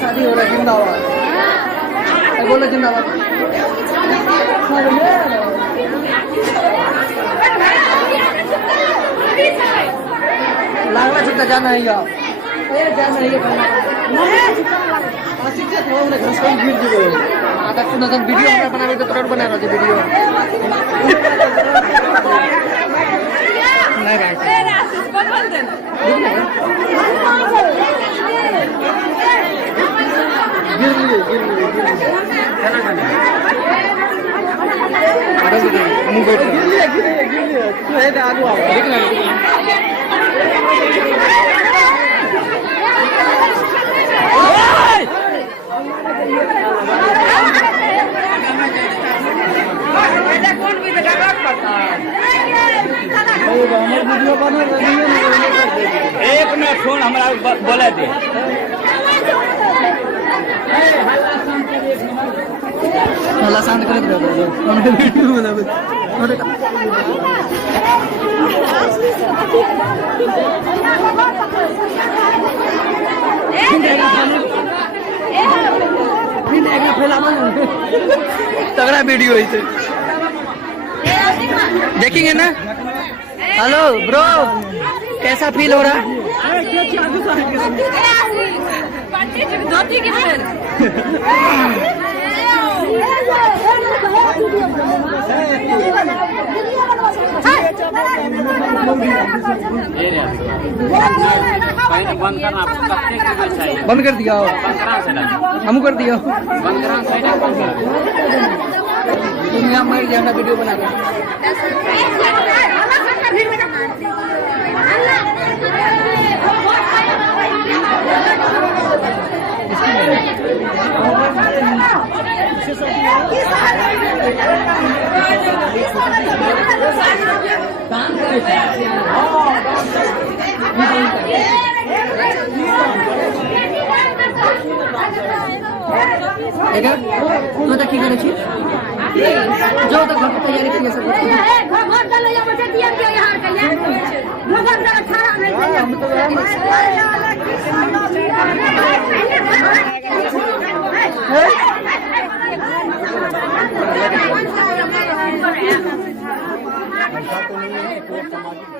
शादी हो रहा है जिंदाबाद बोलो जिंदाबाद लागला चिंता जाना है यार जाना है आता सुना वीडियो हमरा बनावे तो तुरंत बना रहे वीडियो नहीं भाई एक मिनट फोन हमारा बोला दे मला शांत करत तगड़ा वीडियो है देखेंगे ना। हेलो ब्रो कैसा फील हो रहा है? बंद कर दिया हम कर दिया तुम यहाँ मर जाना वीडियो बना तू तक की करे छी जो तक घर तैयारी करिए सब घर चले जा बच्चे दिया के यहां के भगवान का खाना नहीं चाहिए